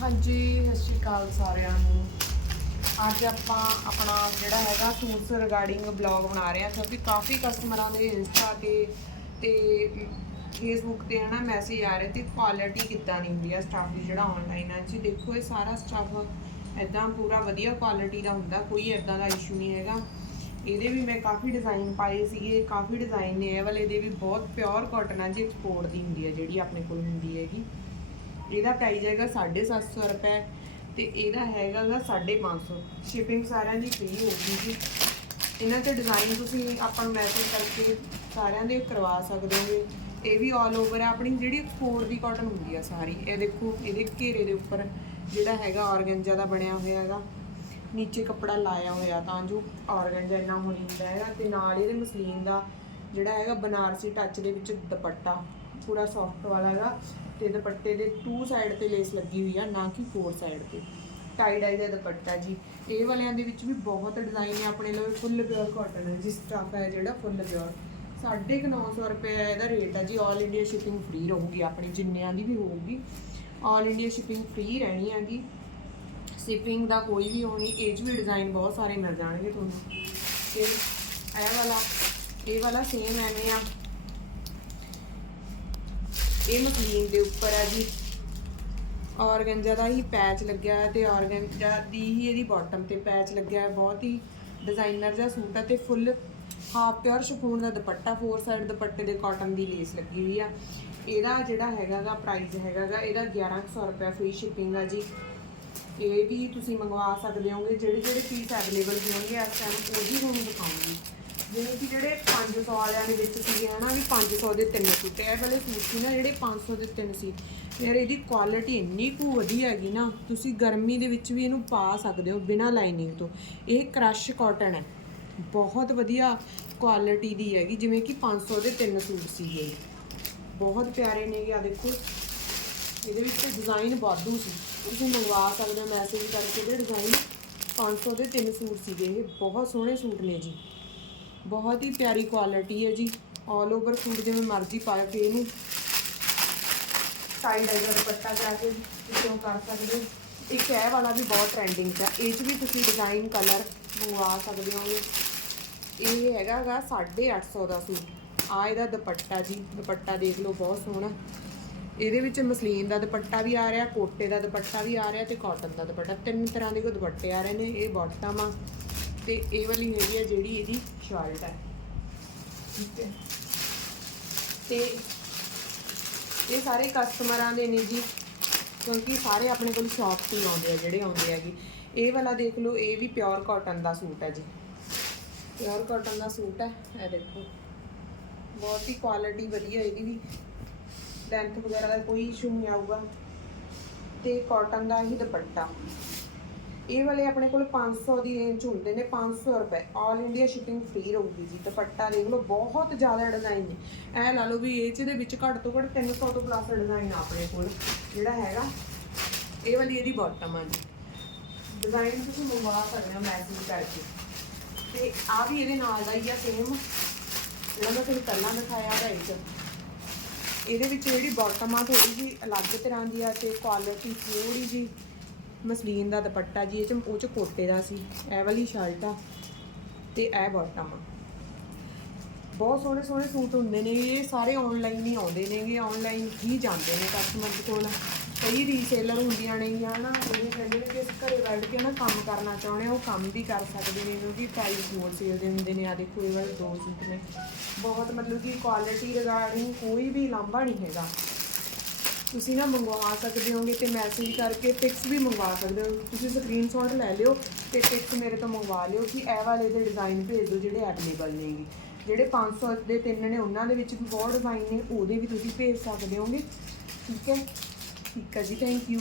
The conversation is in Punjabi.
ਹਾਂਜੀ, ਸਤਿ ਸ਼੍ਰੀ ਅਕਾਲ ਸਾਰਿਆਂ ਨੂੰ। ਅੱਜ ਆਪਾਂ ਆਪਣਾ ਜਿਹੜਾ ਹੈਗਾ ਸੂਟਸ ਰਿਗਾਰਡਿੰਗ ਬਲੌਗ ਬਣਾ ਰਹੇ ਹਾਂ, ਕਿਉਂਕਿ ਕਾਫੀ ਕਸਟਮਰਾਂ ਦੇ ਇੰਸਟਾ ਤੇ ਤੇ ਫੇਸਬੁੱਕ ਤੇ ਹਨਾ ਮੈਸੇਜ ਆ ਰਹੇ ਤੇ ਕੁਆਲਿਟੀ ਕਿੱਦਾਂ ਨਹੀਂ ਹੁੰਦੀ ਆ ਸਟਾਫ ਦੀ ਜਿਹੜਾ ਆਨਲਾਈਨ ਆ। ਜੀ ਦੇਖੋ, ਇਹ ਸਾਰਾ ਸਟਾਫ ਐਦਾਂ ਪੂਰਾ ਵਧੀਆ ਕੁਆਲਿਟੀ ਦਾ ਹੁੰਦਾ, ਕੋਈ ਐਦਾਂ ਦਾ ਇਸ਼ੂ ਨਹੀਂ ਹੈਗਾ। ਇਹਦੇ ਵੀ ਮੈਂ ਕਾਫੀ ਡਿਜ਼ਾਈਨ ਪਾਏ ਸੀਗੇ, ਕਾਫੀ ਡਿਜ਼ਾਈਨ ਨੇ ਇਹ ਵਾਲੇ ਦੇ ਵੀ ਬਹੁਤ ਪਿਓਰ ਕਾਟਨ ਆ, ਜੀ ਐਕਸਪੋਰਟ ਦੀ ਹੁੰਦੀ ਆ, ਜਿਹੜੀ ਆਪਣੇ ਕੋਲ ਹੁੰਦੀ ਹੈਗੀ। ਇਹਦਾ ਪ੍ਰਾਈਸ ਹੈਗਾ 750 ਰੁਪਏ ਤੇ ਇਹਦਾ ਹੈਗਾ ਗਾ 550 ਸ਼ਿਪਿੰਗ ਸਾਰਿਆਂ ਦੀ ਫ੍ਰੀ ਹੋਊਗੀ ਜੀ। ਇਹਨਾਂ ਤੇ ਡਿਜ਼ਾਈਨ ਤੁਸੀਂ ਆਪਾਂ ਨੂੰ ਮੈਸੇਜ ਕਰਕੇ ਸਾਰਿਆਂ ਦੇ ਕਰਵਾ ਸਕਦੇ ਹੋ। ਇਹ ਵੀ ਆਲ ਓਵਰ ਆ, ਆਪਣੀ ਜਿਹੜੀ ਐਕਸਪੋਰਟ ਦੀ ਕਾਟਨ ਹੁੰਦੀ ਆ ਸਾਰੀ, ਇਹ ਦੇਖੋ, ਇਹਦੇ ਘੇਰੇ ਦੇ ਉੱਪਰ ਜਿਹੜਾ ਹੈਗਾ ਆਰਗੈਂਜਾ ਦਾ ਬਣਿਆ ਹੋਇਆ ਹੈਗਾ। ਨੀਚੇ ਕੱਪੜਾ ਲਾਇਆ ਹੋਇਆ ਤਾਂ ਜੋ ਆਰਗੈਂਜਾ ਇੰਨਾ ਹੋਣੀ ਹੁੰਦਾ ਹੈਗਾ ਤੇ ਨਾਲ ਇਹਦੇ ਮਸਲੀਨ ਦਾ ਜਿਹੜਾ ਹੈਗਾ ਬਨਾਰਸੀ ਟੱਚ ਦੇ ਵਿੱਚ ਦੁਪੱਟਾ। ਪੂਰਾ ਸੌਫਟ ਵਾਲਾ ਹੈਗਾ ਤੇ ਦੁਪੱਟੇ ਦੇ ਟੂ ਸਾਈਡ ਤੇ ਲੇਸ ਲੱਗੀ ਹੋਈ ਆ, ਨਾ ਕਿ ਫੋਰ ਸਾਈਡ ਤੇ। ਟਾਈ ਡਾਈ ਦਾ ਦੁਪੱਟਾ ਜੀ। ਇਹ ਵਾਲਿਆਂ ਦੇ ਵਿੱਚ ਵੀ ਬਹੁਤ ਡਿਜ਼ਾਈਨ ਹੈ ਆਪਣੇ ਲਈ ਫੁੱਲ ਪਿਓਰ ਕਾਟਨ ਹੈ ਜੀ ਸਟਫ ਹੈ ਜਿਹੜਾ ਫੁੱਲ ਪਿਓਰ 950 ਰੁਪਏ ਇਹਦਾ ਰੇਟ ਹੈ ਜੀ 올 ਇੰਡੀਆ ਸ਼ਿਪਿੰਗ ਫ੍ਰੀ ਰਹੂਗੀ, ਆਪਣੀ ਜਿੰਨਿਆਂ ਦੀ ਵੀ ਹੋਊਗੀ। 올 ਇੰਡੀਆ ਸ਼ਿਪਿੰਗ ਫ੍ਰੀ ਰਹਿਣੀ ਹੈ ਜੀ। ਸ਼ਿਪਿੰਗ ਦਾ ਕੋਈ ਵੀ ਹੋਣੀ, ਇਹ 'ਚ ਵੀ ਡਿਜ਼ਾਈਨ ਬਹੁਤ ਸਾਰੇ ਮਿਲ ਜਾਣਗੇ ਤੁਹਾਨੂੰ। ਤੇ ਇਹ ਵਾਲਾ ਇਹ ਵਾਲਾ ਸੇਮ ਐਵੇਂ ਆ। ਇਹ ਮਕਲੀਨ ਦੇ ਉੱਪਰ ਆ ਜੀ। ਔਰਗੰਜਾ ਦਾ ਹੀ ਪੈਚ ਲੱਗਿਆ ਹੈ ਤੇ ਔਰਗੰਜਾ ਦੀ ਹੀ ਇਹਦੀ ਬਾਟਮ ਤੇ ਪੈਚ ਲੱਗਿਆ। ਹੈ ਬਹੁਤ ਹੀ ਡਿਜ਼ਾਈਨਰ ਜਿਹਾ ਸੂਟ ਹੈ ਤੇ ਫੁੱਲ ਹਾਫ ਪਿਓਰ ਸ਼ਫੂਨ ਦਾ ਦੁਪੱਟਾ ਫੋਰ ਸਾਈਡ ਦੁਪੱਟੇ ਦੇ ਕਾਟਨ ਦੀ ਲੇਸ ਲੱਗੀ ਹੋਈ ਆ। ਇਹਦਾ ਜਿਹੜਾ ਹੈਗਾਗਾ ਪ੍ਰਾਈਸ ਹੈਗਾਗਾ, ਇਹਦਾ 1100 ਰੁਪਏ ਫ੍ਰੀ ਸ਼ਿਪਿੰਗ ਆ ਜੀ। ਇਹ ਵੀ ਤੁਸੀਂ ਮੰਗਵਾ ਸਕਦੇ ਹੋਗੇ ਜਿਹੜੇ ਜਿਹੜੇ ਪੀਸ ਅਵੇਲੇਬਲ ਹੋਣਗੇ, ਇਸ ਟਾਈਮ ਉਹ ਵੀ ਤੁਹਾਨੂੰ ਦਿਖਾਉਂਗੀ। ਜਿਵੇਂ ਕਿ ਜਿਹੜੇ 500 ਵਾਲਿਆਂ ਦੇ ਵਿੱਚ ਸੀਗੇ ਨਾ, ਵੀ 500 ਦੇ ਤਿੰਨ ਸੂਟ। ਇਹ ਵਾਲੇ ਸੂਟ ਸੀ ਨਾ, ਜਿਹੜੇ 500 ਦੇ ਤਿੰਨ ਸੀ। ਯਾਰ, ਇਹਦੀ ਕੁਆਲਿਟੀ ਇੰਨੀ ਕੁ ਵਧੀਆ ਹੈਗੀ ਨਾ, ਤੁਸੀਂ ਗਰਮੀ ਦੇ ਵਿੱਚ ਵੀ ਇਹਨੂੰ ਪਾ ਸਕਦੇ ਹੋ ਬਿਨਾਂ ਲਾਈਨਿੰਗ ਤੋਂ। ਇਹ ਕ੍ਰਸ਼ ਕਾਟਨ ਹੈ। ਬਹੁਤ ਵਧੀਆ ਕੁਆਲਿਟੀ ਦੀ ਹੈਗੀ, ਜਿਵੇਂ ਕਿ 500 ਦੇ ਤਿੰਨ ਸੂਟ ਸੀਗੇ ਬਹੁਤ ਪਿਆਰੇ ਨੇਗੇ ਆ ਦੇਖੋ। ਇਹਦੇ ਵਿੱਚ ਡਿਜ਼ਾਈਨ ਵਾਧੂ ਸੀ। ਤੁਸੀਂ ਮੰਗਵਾ ਸਕਦੇ ਹੋ ਮੈਸੇਜ ਕਰਕੇ, ਇਹਦੇ ਡਿਜ਼ਾਈਨ 500 ਦੇ ਤਿੰਨ ਸੂਟ ਸੀਗੇ ਇਹ। ਬਹੁਤ ਸੋਹਣੇ ਸੂਟ ਨੇ ਜੀ। ਬਹੁਤ ਹੀ ਪਿਆਰੀ ਕੁਆਲਿਟੀ ਹੈ ਜੀ। ਆਲ ਓਵਰ ਸੂਟ ਜਿਵੇਂ ਮਰਜ਼ੀ ਪਾ ਕੇ ਇਹਨੂੰ ਸਾਈਡ ਆਈਦਾ ਦੁਪੱਟਾ ਜਾ ਕੇ ਤੁਸੀਂ ਕਰ ਸਕਦੇ ਹੋ। ਇੱਕ ਇਹ ਵਾਲਾ ਵੀ ਬਹੁਤ ਟ੍ਰੈਂਡਿੰਗ 'ਚ ਆ ਇਹ 'ਚ ਵੀ ਤੁਸੀਂ ਡਿਜ਼ਾਈਨ ਕਲਰ ਮੰਗਵਾ ਸਕਦੇ ਹੋਗੇ ਇਹ ਹੈਗਾਗਾ 850 ਦਾ ਸੂਟ ਆ ਇਹਦਾ ਦੁਪੱਟਾ ਜੀ, ਦੁਪੱਟਾ ਦੇਖ ਲਓ, ਬਹੁਤ ਸੋਹਣਾ। ਇਹਦੇ ਵਿੱਚ ਮਸਲੀਨ ਦਾ ਦੁਪੱਟਾ ਵੀ ਆ ਰਿਹਾ, ਕੋਟੇ ਦਾ ਦੁਪੱਟਾ ਵੀ ਆ ਰਿਹਾ ਤੇ ਕਾਟਨ ਦਾ ਦੁਪੱਟਾ। ਤਿੰਨ ਤਰ੍ਹਾਂ ਦੇ ਕੋ ਦੁਪੱਟੇ ਆ ਰਹੇ ਨੇ, ਇਹ ਬਾਟਮ ਆ। ਤੇ ਇਹ ਵਾਲੀ ਹੈਗੀ ਆ, ਜਿਹੜੀ ਇਹਦੀ ਸ਼ਰਟ ਹੈ ਠੀਕ ਹੈ। ਤੇ ਇਹ ਸਾਰੇ ਕਸਟਮਰਾਂ ਦੇ ਨੇ ਜੀ, ਕਿਉਂਕਿ ਸਾਰੇ ਆਪਣੇ ਕੋਲ ਸ਼ਾਪ ਤੇ ਹੀ ਆਉਂਦੇ ਆ, ਜਿਹੜੇ ਆਉਂਦੇ ਹੈਗੇ। ਇਹ ਵਾਲਾ ਦੇਖ ਲਓ, ਇਹ ਵੀ ਪਿਓਰ ਕਾਟਨ ਦਾ ਸੂਟ ਹੈ ਜੀ। ਪਿਓਰ ਕਾਟਨ ਦਾ ਸੂਟ ਹੈ, ਇਹ ਦੇਖੋ। ਬਹੁਤ ਹੀ ਕੁਆਲਿਟੀ ਵਧੀਆ ਇਹਦੀ ਵੀ। ਲੈਂਥ ਵਗੈਰਾ ਦਾ ਕੋਈ ਇਸ਼ੂ ਨਹੀਂ ਆਊਗਾ। ਤੇ ਕਾਟਨ ਦਾ ਹੀ ਦੁਪੱਟਾ। ਇਹ ਵਾਲੇ ਆਪਣੇ ਕੋਲ 500 ਦੀ ਰੇਂਜ ਹੁੰਦੇ ਨੇ 500 ਰੁਪਏ। 올 ਇੰਡੀਆ ਸ਼ਿਪਿੰਗ ਫ੍ਰੀ ਰਹੂਗੀ ਜੀ। ਦੁਪੱਟਾ ਦੇਖ ਲਓ, ਬਹੁਤ ਜ਼ਿਆਦਾ ਡਿਜ਼ਾਈਨ ਨੇ। ਐ ਲਾ ਲਓ ਵੀ ਇਹ ਚ ਦੇ ਵਿੱਚ ਘੱਟ ਤੋਂ ਘੱਟ 300 ਤੋਂ ਪਲੱਸ ਡਿਜ਼ਾਈਨ ਆ ਆਪਣੇ ਕੋਲ, ਜਿਹੜਾ ਹੈਗਾ। ਇਹ ਵਾਲੀ ਇਹਦੀ ਬਾਟਮ ਆ ਜੀ। ਡਿਜ਼ਾਈਨ ਤੁਸੀਂ ਮੰਗਵਾ ਸਕਦੇ ਹੋ ਮੈਚਿੰਗ ਕਰਕੇ। ਤੇ ਆ ਵੀ ਇਹਦੇ ਨਾਲ ਦਾ ਹੀ ਆ ਸੇਮ ਜਿਹੜਾ ਮੈਂ ਤੁਹਾਨੂੰ ਪਹਿਲਾਂ ਦਿਖਾਇਆ ਦਾ ਇੱਕ ਇਹਦੇ ਵਿੱਚ ਜਿਹੜੀ ਬਾਟਮ ਆ ਥੋੜੀ ਜੀ ਅਲੱਗ ਤਰ੍ਹਾਂ ਦੀ ਆ ਤੇ ਕੁਆਲਿਟੀ ਥੋੜੀ ਜੀ ਮਸਲੀਨ ਦਾ ਦੁਪੱਟਾ ਜੀ, ਇਹ ਚ ਉਹ ਚ ਕੋਟੇ ਦਾ ਸੀ, ਇਹ ਵਾਲੀ ਸ਼ਰਟ ਆ ਤੇ ਇਹ ਬਾਟਮ ਆ। ਬਹੁਤ ਸੋਹਣੇ ਸੋਹਣੇ ਸੂਟ ਹੁੰਦੇ ਨੇ, ਇਹ ਸਾਰੇ ਆਨਲਾਈਨ ਹੀ ਆਉਂਦੇ ਨੇਗੇ ਆਨਲਾਈਨ ਹੀ ਜਾਂਦੇ ਨੇ ਕਸਟਮਰ ਦੇ ਕੋਲ। ਕਈ ਰੀਸੇਲਰ ਹੁੰਦੀਆਂ ਨੇ ਹਨਾ ਉਹ ਕਹਿੰਦੇ ਨੇ ਕਿ ਅਸੀਂ ਘਰੇ ਬੈਠ ਕੇ ਨਾ ਕੰਮ ਕਰਨਾ ਚਾਹੁੰਦੇ ਆ, ਉਹ ਕੰਮ ਵੀ ਕਰ ਸਕਦੇ ਨੇ, ਕਿਉਂਕਿ ਪ੍ਰਾਈਸ ਹੋਲਸੇਲ ਦੇ ਹੁੰਦੇ ਨੇ ਆ ਦੇਖੋ ਇਹ ਵਾਲੇ ਦੋ ਸੂਟ ਨੇ। ਬਹੁਤ ਮਤਲਬ ਕਿ ਕੁਆਲਿਟੀ ਰਿਗਾਰਡਿੰਗ ਕੋਈ ਵੀ ਲਾਂਭਾ ਨਹੀਂ ਹੈਗਾ। ਤੁਸੀਂ ਨਾ ਮੰਗਵਾ ਸਕਦੇ ਹੋਗੇ ਤੇ ਮੈਸੇਜ ਕਰਕੇ ਪਿਕਸ ਵੀ ਮੰਗਵਾ ਸਕਦੇ ਹੋ। ਤੁਸੀਂ ਸਕਰੀਨਸ਼ਾਟ ਲੈ ਲਿਓ ਤੇ ਪਿਕਸ ਮੇਰੇ ਤੋਂ ਮੰਗਵਾ ਲਿਓ ਕਿ ਇਹ ਵਾਲੇ ਦੇ ਡਿਜ਼ਾਈਨ ਭੇਜ ਦਿਓ ਜਿਹੜੇ ਅਵੇਲੇਬਲ ਨੇਗੇ। ਜਿਹੜੇ 500 ਦੇ ਤਿੰਨ ਨੇ, ਉਹਨਾਂ ਦੇ ਵਿੱਚ ਵੀ ਬਹੁਤ ਡਿਜ਼ਾਈਨ ਨੇ, ਉਹਦੇ ਵੀ ਤੁਸੀਂ ਭੇਜ ਸਕਦੇ ਹੋਗੇ। ਠੀਕ ਹੈ? ਠੀਕ ਹੈ ਜੀ ਥੈਂਕ ਯੂ